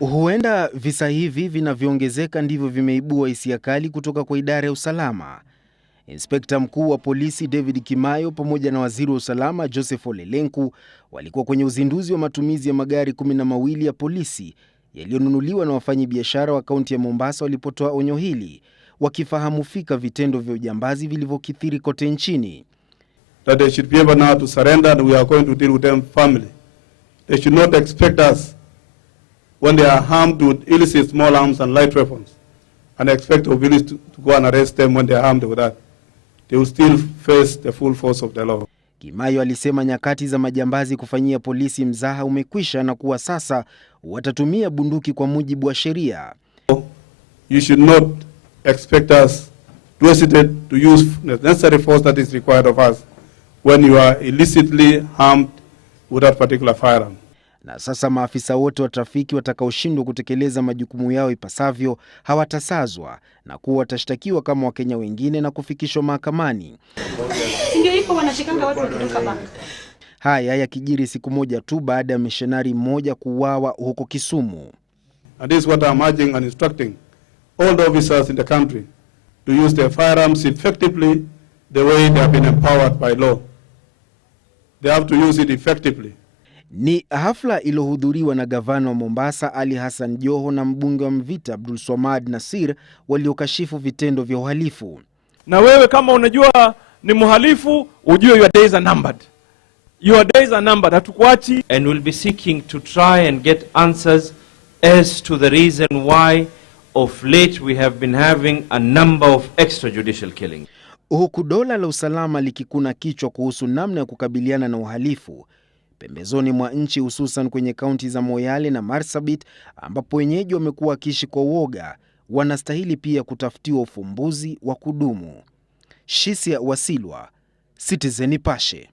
Huenda visa hivi vinavyoongezeka ndivyo vimeibua hisia kali kutoka kwa idara ya usalama. Inspekta mkuu wa polisi David Kimayo pamoja na waziri wa usalama Joseph Ole Lenku walikuwa kwenye uzinduzi wa matumizi ya magari 12 ya polisi yaliyonunuliwa na wafanyabiashara wa kaunti ya Mombasa walipotoa onyo hili, wakifahamu fika vitendo vya ujambazi vilivyokithiri kote nchini. That they should be able now to surrender and we are going to deal with them firmly. They should not expect us when they are armed with illicit small arms and light weapons and expect the police to go and arrest them when they are armed with that. They will still face the full force of the law. Kimayo alisema nyakati za majambazi kufanyia polisi mzaha umekwisha na kuwa sasa watatumia bunduki kwa mujibu wa sheria. You should not expect us to hesitate to use the necessary force that is required of us when you are illicitly armed with that particular firearm. Na sasa maafisa wote wa trafiki watakaoshindwa kutekeleza majukumu yao ipasavyo hawatasazwa na kuwa watashtakiwa kama Wakenya wengine na kufikishwa mahakamani. Haya yakijiri siku moja tu baada ya missionari mmoja kuuawa huko Kisumu. And this is what I'm urging and instructing all the officers in the country to use their firearms effectively the way they have been empowered by law. They have to use it effectively. Ni hafla iliyohudhuriwa na gavana wa Mombasa Ali Hassan Joho na mbunge wa Mvita Abdul Swamad Nasir waliokashifu vitendo vya uhalifu. Na wewe kama unajua ni mhalifu, ujue your days are numbered. Your days are numbered. Hatukuachi. And we'll be seeking to try and get answers as to the reason why of late we have been having a number of extrajudicial killings. Huku dola la usalama likikuna kichwa kuhusu namna ya kukabiliana na uhalifu pembezoni mwa nchi, hususan kwenye kaunti za Moyale na Marsabit ambapo wenyeji wamekuwa wakiishi kwa uoga, wanastahili pia kutafutiwa ufumbuzi wa kudumu. Shisia Wasilwa, Citizen Nipashe.